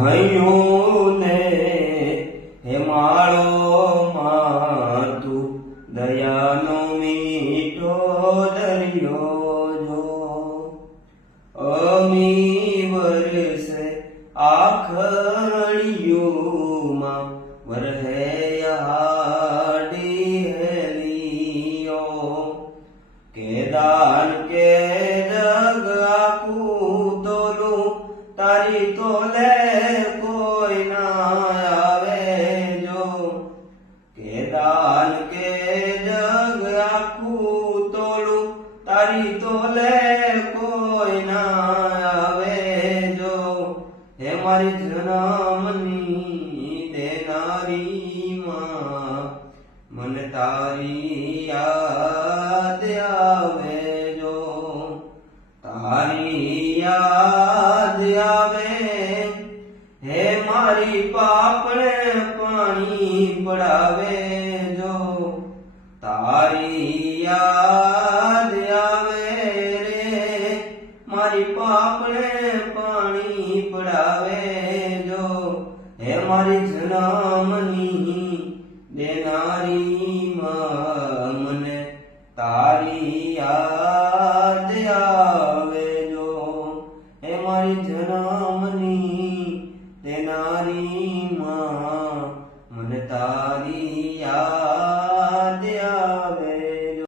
હૈયું ને હેમાળો માં તું દયાનો મીઠો દરિયો જો અમી વરસે આખડિયુમાં વરહે હાડી હેલિયો કે દાન કે જગ આખું તોલું તારી તોલે કોઈ ના આવે જો કે દાન કે જગ આખું તોલું તારી તોલે કોઈ ના આવે જો હે મારી જન્મની દેનારી માં મને તારી યાદ આવે જો તારી યાદ આવે હે મારી પાપણે પાણી પડાવે જો તારી યાદ આવે રે મારી પાપણે પાણી પડાવે જો હે મારી જન્મની દેનારી માં મને તારી યાદ આવે જો હે મારી જન્મ